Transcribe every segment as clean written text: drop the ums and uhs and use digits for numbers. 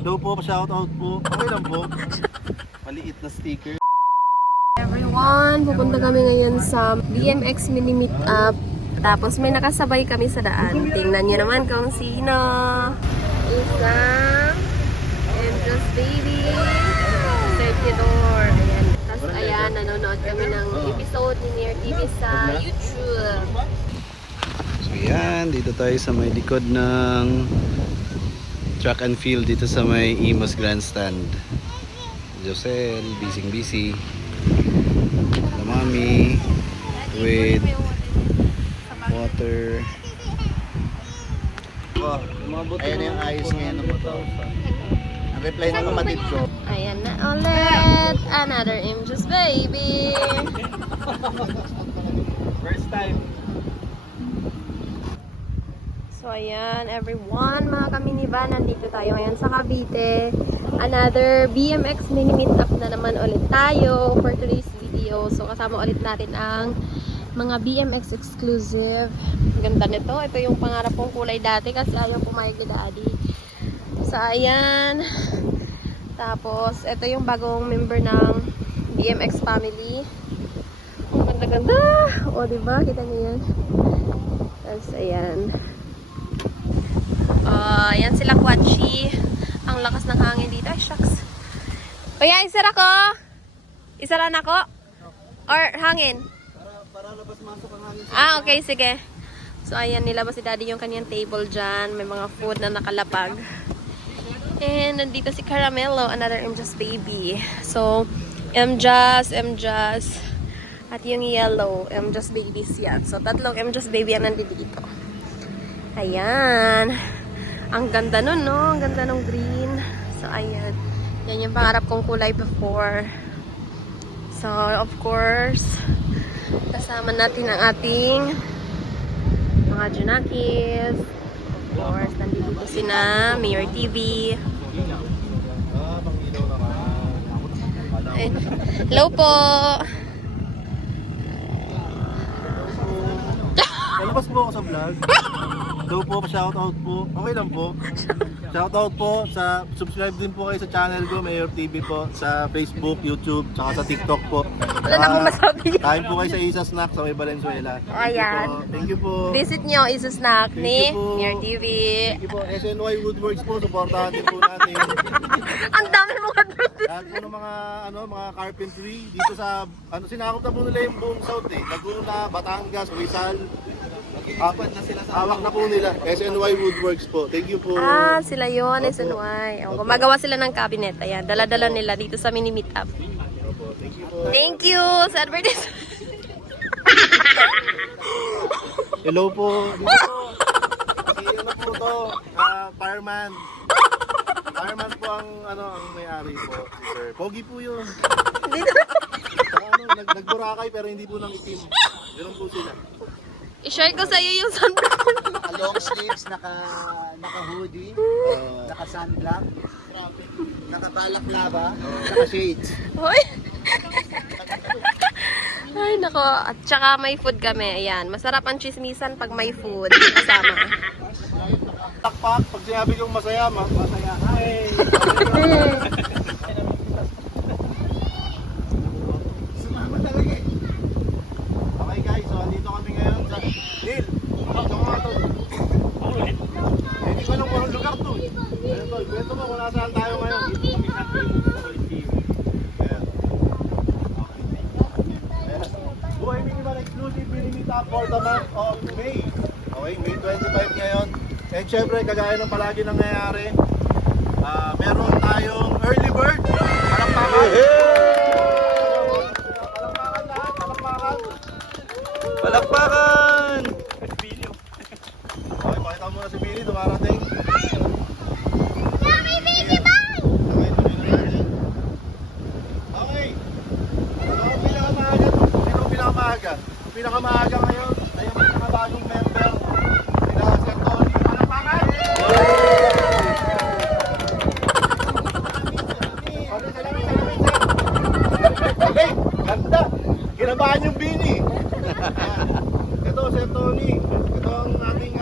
Daw po, pa-shoutout po. Okay lang po. Maliit na sticker. Everyone, pupunta kami ngayon sa BMX Mini Meetup. Tapos may nakasabay kami sa daan. Tingnan nyo naman kung sino. Isang Emjo's Baby. Servidor. Ayan. Tapos ayan, nanonood kami ng episode ni Near TV sa YouTube. So yan, dito tayo sa may likod ng track and field dito sa may Imos Grandstand. Josel, busy. The mommy with water. Ayan yung ayos ngayon ng motor. Ang reply ng kapatid ko. Ayan na ulit. Another Emjo's Baby. First time. So ayan everyone, mga kaminivan, nandito tayo ngayon sa Cavite. Another BMX mini meetup na naman ulit tayo for today's video. So kasama ulit natin ang mga BMX exclusive. Ganda nito. Ito yung pangarap kong kulay dati kasi ayaw pumayag ni Daddy. So ayan. Tapos ito yung bagong member ng BMX family. Ang ganda-ganda. O diba? Kita niyo yan. Tapos ayan. Ayan sila Kwachi. Ang lakas ng hangin dito. Ay, shucks. Kuya, isa ako? Isa lang ako? Or hangin? Para labas-masok ang hangin. Okay, sige. So, ayan, nilabas si Daddy yung kanyang table dyan. May mga food na nakalapag. And, nandito si Caramelo, another Emjo's Baby. So, Emjo's, at yung yellow, Emjo's Babies yan. So, tatlong Emjo's Baby ang nandito dito. Ayan. Ang ganda nun, no? Ang ganda ng green. So, ayan. Yan yung pangarap kong kulay before. So, of course, kasama natin ang ating mga Junakis. Of course, nandito sina Mayor TV. Ay, hello po! Lalabas po ako sa vlog. Daw po, pa-shoutout po. Okay lang po. Shoutout po sa subscribe din po kayo sa channel ko, Mayor TV po, sa Facebook, YouTube, tsaka sa TikTok po. Wala na akong masabi. Kain po kayo sa Isa Snack sa may Valenzuela. Ayan. Thank you po. Visit nyo, isa snack Thank ni you po. Mayor TV. Thank you po. SNY Woodworks po, supportahan din po natin. Ang dami mga advertisement. Lahat po ng mga carpentry dito sa sinakop na po nila yung buong South eh. Laguna, Batangas, Rizal. Apat na sila sa hawak na po nila. SNY Woodworks po. Thank you po. Ah, sila yun, SNY. Oh, gumagawa sila ng cabinet. Ayan, dala-dala nila dito sa mini meetup. Thank you po. Thank you sa advertisement. Hello po. Dito po. Si ano po to? Fireman. Fireman po ang may-ari po. Si Sir. Pogi po yun. Nagburakay pero hindi po ng itim. Ganun po sila. I-share ko sa iyo yung sunblock. Long sleeves, naka-hoodie, naka-sunblock, naka-balaklava, naka-shades. Hoy. Ay, nako. At saka may food kami. Ayan. Masarap ang chismisan pag may food kasama. Takpak, pag sinabi kong masaya, masaya. Ay! Okay guys, so dito kami ngayon sa Neil. Ito nga to. Hindi ko alam kung anong lugar to. Ayun tol, kwento mo kung nasaan tayo ngayon. Dito kami sa Ayan. Buhay Minimal Exclusive Mini-Meetup for the month of May. Okay, May 25 ngayon. And syempre, kagaya ng palagi nangyayari, meron tayong early bird. Palakpakan! Palakpakan lahat, palakpakan! Palakpakan! Okay, pakita mo muna si Billy, dumarating. Yummy baby bye! Okay, tuloy na natin. Okay. Ang pinakamaaga, sino ang pinakamaaga? Ang pinakamaaga ngayon ay ang pinakabagong member. Sila Sir Tony. Palakpakan! Okay, ganda! Kinabahan yung Bini. Ito, Sir Tony. Ito ang ating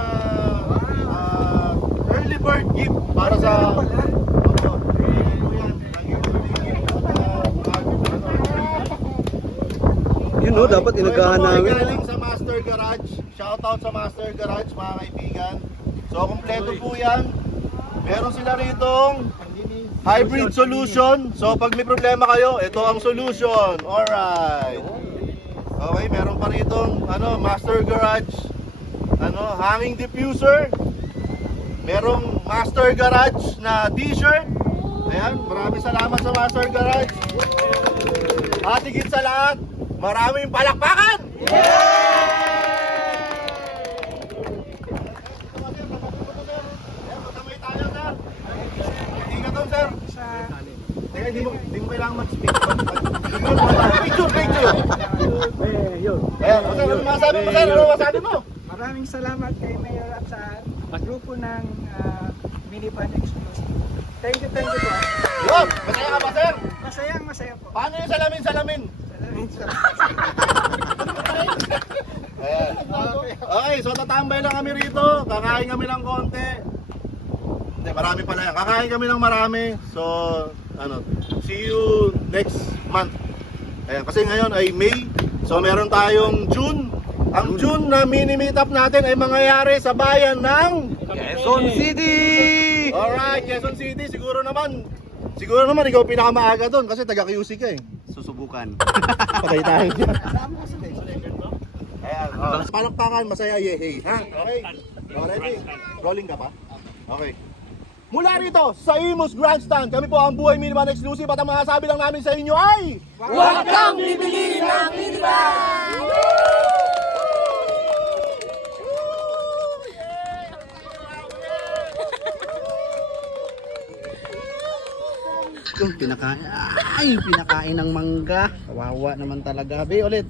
no? Dapat inagahan ito po ay namin. galing sa Master Garage. Shoutout sa Master Garage, mga kaibigan. So, kompleto po yan. Meron sila ritong hybrid solution. So, pag may problema kayo, ito ang solution. Alright. Okay, meron pa ritong Master Garage hanging diffuser. Merong Master Garage na t-shirt. Ayan, maraming salamat sa Master Garage. At higit sa lahat, maraming palakpakan! Hindi mo kailangan mag-speak. Picture! Ayan, ano masabi mo, sir? Ano masabi mo? Maraming salamat kay Mayor at sa grupo ng Minivan Exclusive. Thank you po. Yun! Masaya ka ba, sir? Masaya po. Paano yung salamin? Salamat sa Ayan. Okay, so tatambay lang kami rito. Kakain kami ng konti. Hindi, marami pala yan. Kakain kami ng marami. So, see you next month. Ayan, kasi ngayon ay May. So, meron tayong June. Ang June na mini-meet up natin ay mangyayari sa bayan ng Quezon City! Alright, Quezon City. Siguro naman ikaw pinakamaaga doon kasi taga QC ka eh. Susubukan. Patay tayo dyan. Ayan. Palakpakan, masaya, yehey. Ha? Okay? Ready? Rolling ka pa? Okay. Mula rito sa Imus Grandstand, kami po ang Buhay Minivan Exclusive at ang mga sabi lang namin sa inyo ay Huwag kang bibili ng minivan! Pinakain ng mangga. Kawawa naman talaga. Be, ulit.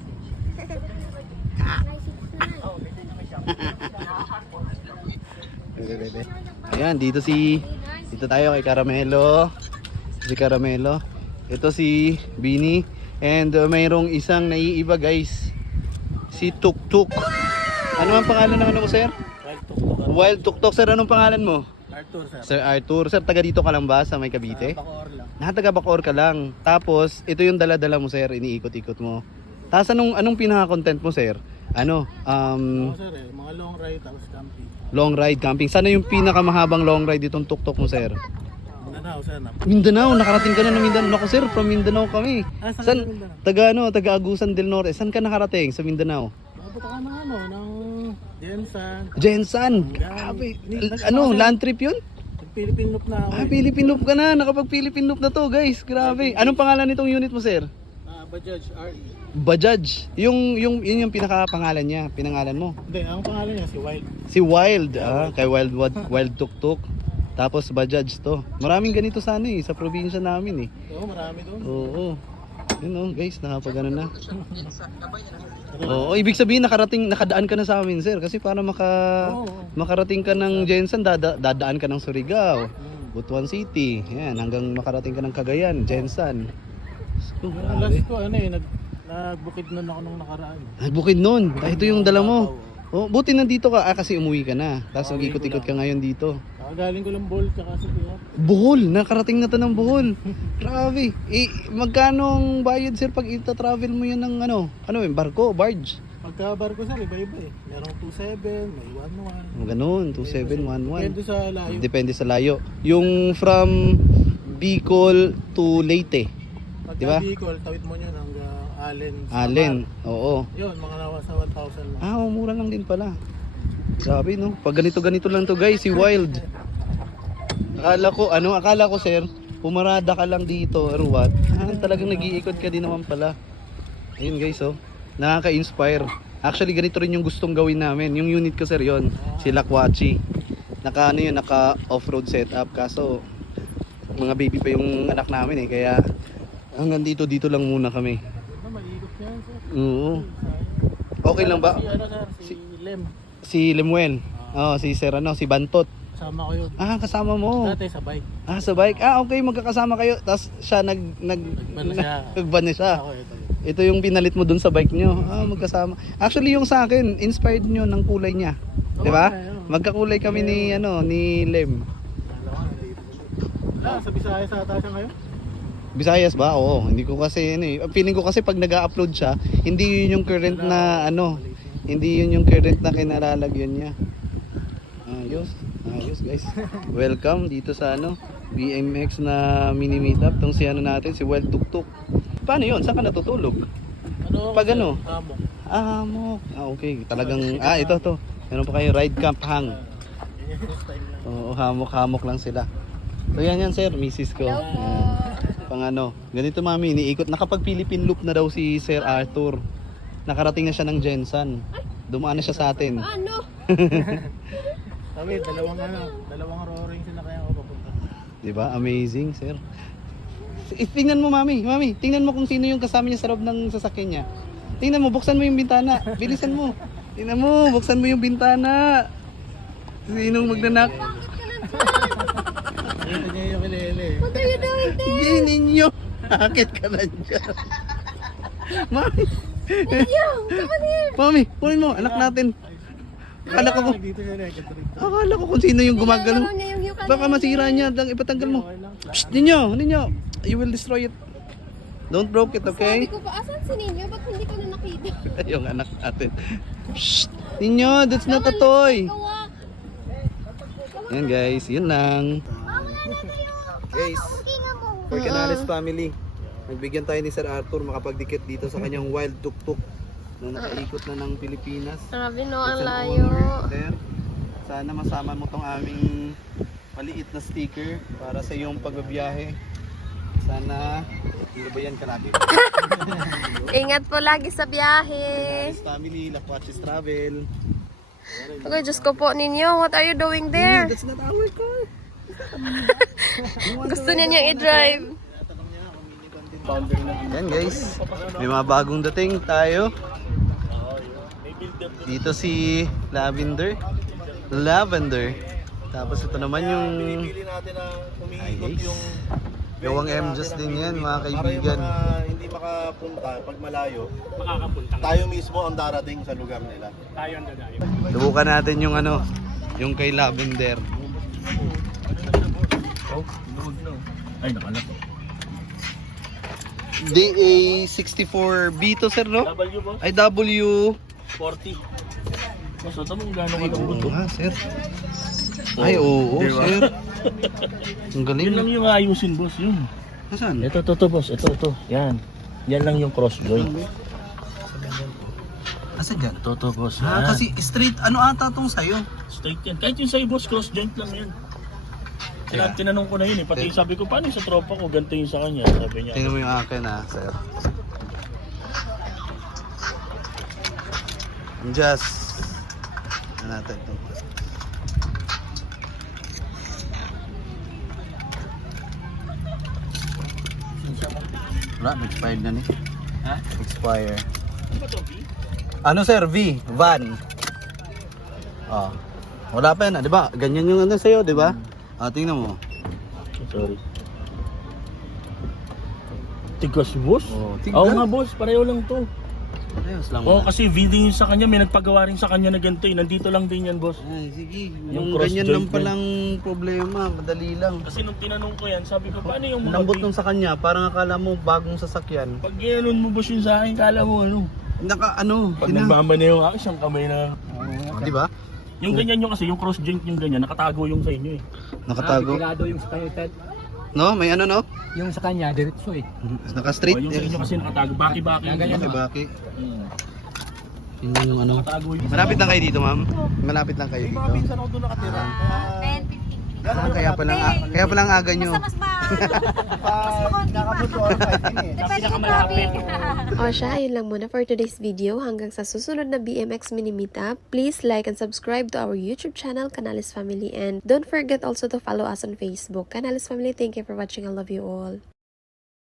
Ayan, dito tayo kay Caramelo. Si Caramelo. Ito si Bini. And mayroong isang naiiba guys. Si Tuk Tuk. Ano ang pangalan ng mo, sir? Wild Tuk Tuk. Sir, anong pangalan mo? Arthur, sir. Sir Arthur. Sir, taga dito ka lang ba sa may Cavite? Bacoor lang. Taga Bacoor ka lang. Tapos, ito yung dala-dala mo, sir. Iniikot-ikot mo. Tapos, anong pinaka-content mo, sir? Sir, mga long ride tapos camping. Long ride, camping. Sana yung pinakamahabang long ride itong tuk-tuk mo, sir? Mindanao, sir. Mindanao, nakarating ka na ng Mindanao. Ako, sir, from Mindanao kami. Saan ka Mindanao? Taga Agusan del Norte. Saan ka nakarating sa Mindanao? Makapunta ka ng Jensan. Jensan. Grabe. Land trip yun? Philippine Loop na ako. Philippine Loop ka na. Nakapag-Philippine Loop na to, guys. Grabe. Anong pangalan nitong unit mo, sir? Bajaj RE. Bajaj. Yun yung pinaka-pangalan niya. Pinangalan mo. Hindi, ang pangalan niya si Wild. Si Wild, kay Wild Tuk Tuk. Tapos Bajaj to. Maraming ganito sana sa probinsya namin eh. Oo, marami doon. Oo. Yun guys, nakapagano na. Oo, ibig sabihin nakadaan ka na sa amin, sir, kasi para makarating ka ng Jensen, dadaan ka ng Surigao, Butuan City. Yan, hanggang makarating ka ng Cagayan, Jensen. So, Last ko nagbukid nun ako nung nakaraan. Bukid nun. Ito yung dala mo. Oh, buti nandito ka kasi umuwi ka na. Tapos mag-ikot-ikot ka ngayon dito. Galing ko lang Bohol tsaka sa Piat. Bohol, nakarating na to ng Bohol. Grabe. Magkano ang bayad, sir, pag ita-travel mo yun ng barko, barge? Pagka barko, sir, iba-iba eh. Merong 2.7, may 1.1. Ganun, 2.711. Depende sa layo. Depende sa layo. Yung from Bicol to Leyte. Pagka Diba? Bicol, tawid mo nyo hanggang Allen, oo. Yun, mga nawa sa 1,000 lang. Mura lang din pala. Sabi no, pag ganito lang to guys, si Wild. Akala ko sir, pumarada ka lang dito or what? Talagang nag-iikot ka din naman pala. Ayun guys, nakaka-inspire. Actually, ganito rin yung gustong gawin namin. Yung unit ko sir yon, si Lakwachi. Naka off-road setup, kaso mga baby pa yung anak namin kaya hanggang dito lang muna kami. Maligot yan, sir. Oo. Okay lang ba? Si Lem. Si Lemuel. Si Sir si Bantot. Kasama ko yun. Kasama mo. Dati sa bike. Sa bike. Okay, magkakasama kayo. Tapos siya Nagban nagban na siya. Ako ito. Ito yung pinalit mo dun sa bike nyo. Magkasama. Actually, yung sa akin, inspired nyo ng kulay niya. 'Di ba? Magkakulay kami ni Lem. Sa Bisaya sa ata siya ngayon? Visayas ba? Oo, hindi ko kasi ano eh. Feeling ko kasi pag nag-upload siya, hindi yun yung current na ano, hindi yun yung current na kinalalagyan niya. Ayos. Ayos guys. Welcome dito sa ano, BMX na mini meetup. Tong si ano natin, si Wild Tuktuk. Paano yun? Saan ka natutulog? Pag ano? Hamok. Okay. Talagang, ito to. Meron pa kayo ride camp hang. Oo, hamok-hamok lang sila. So yan sir, misis ko. Yan. Pang ano, ganito mami, iniikot. Nakapag Philippine Loop na daw si Sir Arthur. Nakarating na siya ng Jensan. Dumaan na siya sa atin. Ano? Kami, dalawang roaring sila kaya ako papunta. Diba? Amazing, sir. Tingnan mo, mami. Mami, tingnan mo kung sino yung kasama niya sa loob ng sasakyan niya. Tingnan mo, buksan mo yung bintana. Bilisan mo. Tingnan mo, buksan mo yung bintana. Sinong magnanak? Ito niya yung kilele. What are you doing there? Hindi ninyo. Bakit ka na dyan? Mami. Yo, come on here. Mami, kunin mo. Anak natin. Akala ko Dito siya nagkatrik. akala ko kung sino yung gumagano. Nilalaro niya yung ukulele. Baka masira niya. Ipatanggal mo. Shh, ninyo. You will destroy it. Don't broke it, Sabi okay? ko pa, asan si Ninyo? Ba't hindi ko na nakita? Yung anak natin. Shh, ninyo. That's not a toy. Gawa. Yan guys, yun lang. Guys, for Canales family, nagbigyan tayo ni Sir Arthur makapagdikit dito sa kanyang wild tuk-tuk na nakaikot na ng Pilipinas. Grabe no, ang It's an layo. honor, Sir. Sana masama mo tong aming maliit na sticker para sa iyong pagbabiyahe. Sana, hindi ba yan kalagi? Ingat po lagi sa biyahe. Canales family, Lakwatches Travel. Okay, Diyos ko po ninyo. What are you doing there? That's not our car. Gusto niya niyang i-drive. Yan guys, may mga bagong dating tayo. Dito si Lavender. Tapos ito naman yung Pinipili natin na umiikot Ayos. yung Gawang MJs din yan mga kaibigan. Para yung mga hindi makapunta pag malayo, tayo mismo ang darating sa lugar nila. Subukan natin yung ano, yung kay Lavender. Ay, nakalap. DA64B to sir, no? W boss, Ay W. 40. Mas ito mong gano'ng Ay, kalambot oo nga sir. Ay oo Di ba? sir. Ang galing. Yun lang yung ayusin boss, yun. Nasaan? Ito boss, ito. Yan. Yan lang yung cross joint. Asa dyan? Ito boss. Ah, yan. kasi straight ano ata tong sayo? Straight yan. Kahit yung sa'yo boss, cross joint lang yan. Yeah. Tinanong ko na yun eh. Pati sabi ko, paano yung sa tropa ko? Ganito yung sa kanya. Sabi niya. Tingnan mo yung akin sir. Just ano natin to. Wala, expired na ni. Ha? Expire. Ano ba to, B? Ano sir, V? Van. Oh. Wala pa yan, di ba? Ganyan yung ano sa'yo, di ba? Tingnan mo. Sorry. Tigas boss? Oh, tigas. Oo nga boss, pareho lang to. Ayos lang. Oo, kasi video yung sa kanya, may nagpagawa rin sa kanya na ganito eh. Nandito lang din yan boss. Ay, sige. Yung Yung cross ganyan joint lang na palang problema, madali lang. Kasi nung tinanong ko yan, sabi ko, paano yung mga Lambot nung sa kanya, parang akala mo bagong sasakyan. Pag ginanon mo boss yun sa akin, kala mo ano. Pag nagbamba na yung akin, siyang kamay na. Di ba? Yung ganyan yung kasi, yung cross joint yung ganyan, nakatago yung sa inyo eh. Nakatago. Sigurado yung sa kanya, Ted. No, may ano no? Yung sa kanya, diretso eh. Naka-straight. Yung sa inyo kasi nakatago, baki-baki yung Ganyan. Baki-baki. Hmm. Yun yung ano. Nakatago yung Malapit lang kayo dito, ma'am. Malapit lang kayo dito. minsan ako doon nakatira. Kaya pala ang aga nyo. Pinakamalapit. O siya, yun lang muna for today's video. Hanggang sa susunod na BMX Mini Meetup, please like and subscribe to our YouTube channel, Canales Family. And don't forget also to follow us on Facebook. Canales Family, thank you for watching. I love you all.